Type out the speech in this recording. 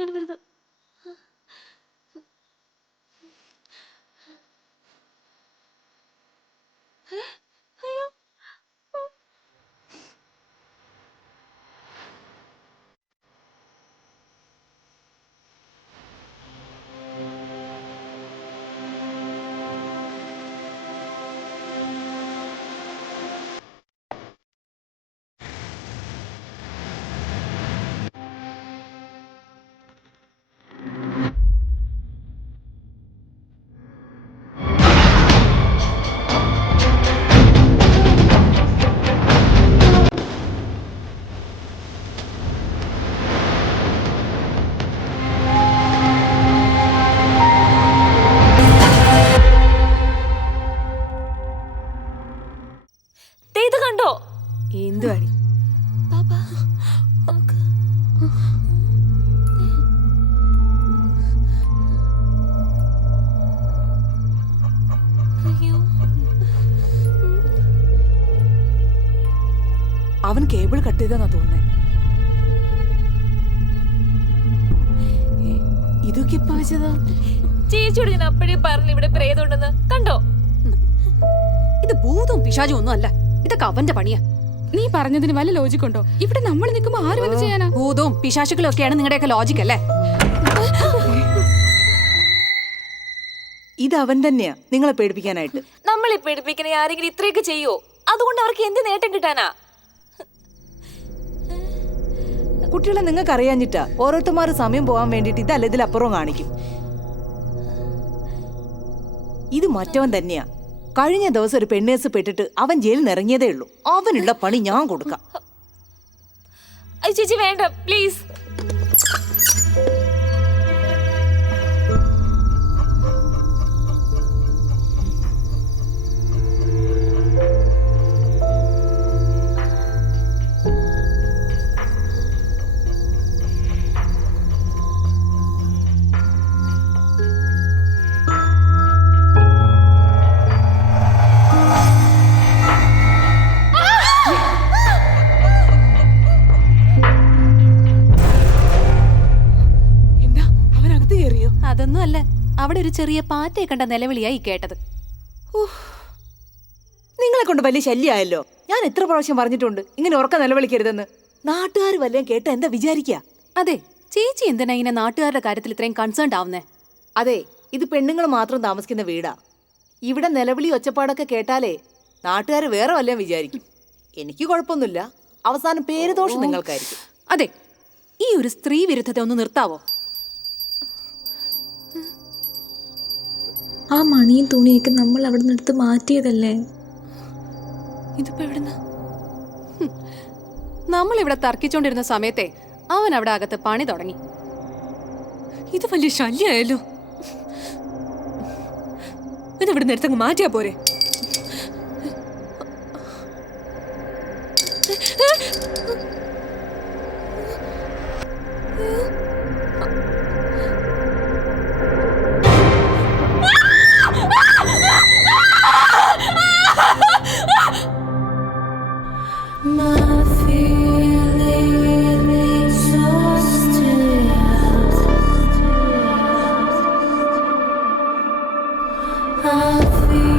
ഞാൻ വെറുതെ അയ്യോ ഇത് കണ്ടോ? എന്തുവാടി പാപ്പ അയ്യോ അവൻ കേബിൾ കട്ട് ചെയ്തെന്നാ തോന്നുന്നേ. ഇതൊക്കെ ഇപ്പൊ വെച്ചതാ. ചേച്ചിയോട് ഞാൻ അപ്പോഴേ പറഞ്ഞു ഇവിടെ പ്രേതമുണ്ടെന്ന്. കണ്ടോ? ഇത് ഭൂതവും പിശാചും ഒന്നും അല്ല, ഇതൊക്കെ അവന്റെ പണിയാ. നീ പറഞ്ഞതിന് വല്ല ലോജിക് ഉണ്ടോ? ഇവിടെ നമ്മൾ നിൽക്കുമ്പോ ആര് വന്ന് ചെയ്യാനാ? ഭൂതവും പിശാചുക്കളും ഒക്കെയാണ് നിങ്ങളുടെയൊക്കെ ലോജിക് അല്ലേ? ഇത് അവൻ തന്നെയാ നിങ്ങളെ പേടിപ്പിക്കാനായിട്ട്. നമ്മളെ പേടിപ്പിക്കണേ ആരെങ്കിലും ഇത്രയൊക്കെ ചെയ്യോ? അതുകൊണ്ട് അവർക്ക് എന്ത് നേട്ടം കിട്ടാനാ? കുട്ടികളെ നിങ്ങൾക്ക് അറിയാഞ്ഞിട്ടാ. ഓരോരുത്തന്മാര് സമയം പോകാൻ വേണ്ടിട്ട് ഇതല്ല ഇതിലപ്പുറവും കാണിക്കും. ഇത് മറ്റവൻ തന്നെയാ. കഴിഞ്ഞ ദിവസം ഒരു പെണ്ണേസ് പെട്ടിട്ട് അവൻ ജയിലിൽ നിന്ന് ഇറങ്ങിയതേ ഉള്ളൂ. അവനുള്ള പണി ഞാൻ കൊടുക്കാം. ചേച്ചി വേണ്ട പ്ലീസ്. അതൊന്നും അല്ല, അവിടെ ഒരു ചെറിയ പാറ്റയെ കണ്ട നിലവിളിയായി കേട്ടത്. നിങ്ങളെ കൊണ്ട് വലിയ ശല്യമായല്ലോ. ഞാൻ എത്ര പ്രാവശ്യം പറഞ്ഞിട്ടുണ്ട് ഇങ്ങനെ ഉറക്ക നിലവിളിക്കരുതെന്ന്. നാട്ടുകാർ വല്ലതും കേട്ട എന്താ വിചാരിക്കുക? അതെ, ചേച്ചി എന്തിനാ ഇങ്ങനെ നാട്ടുകാരുടെ കാര്യത്തിൽ ഇത്രയും കൺസേൺ ആവുന്നേ? അതെ, ഇത് പെണ്ണുങ്ങൾ മാത്രം താമസിക്കുന്ന വീടാ. ഇവിടെ നിലവിളി ഒച്ചപ്പാടൊക്കെ കേട്ടാലേ നാട്ടുകാർ വേറെ വല്ലതും വിചാരിക്കും. എനിക്ക് കുഴപ്പമൊന്നുമില്ല, അവസാനം പേര് ദോഷം നിങ്ങൾക്കായിരിക്കും. അതെ, ഈ ഒരു സ്ത്രീ വിരുദ്ധത്തെ ഒന്ന് നിർത്താവോ? ആ മണിയും തുണിയൊക്കെ നമ്മൾ അവിടെ നിന്ന് എടുത്ത് മാറ്റിയതല്ലേ? ഇതിപ്പോ എവിടുന്ന? നമ്മളിവിടെ തർക്കിച്ചോണ്ടിരുന്ന സമയത്തെ അവൻ അവിടെ അകത്ത് പണി തുടങ്ങി. ഇത് വലിയ ശല്യായല്ലോ. ഇതെവിടെ നേരത്തങ്ങ് മാറ്റിയാ പോരെ? I feel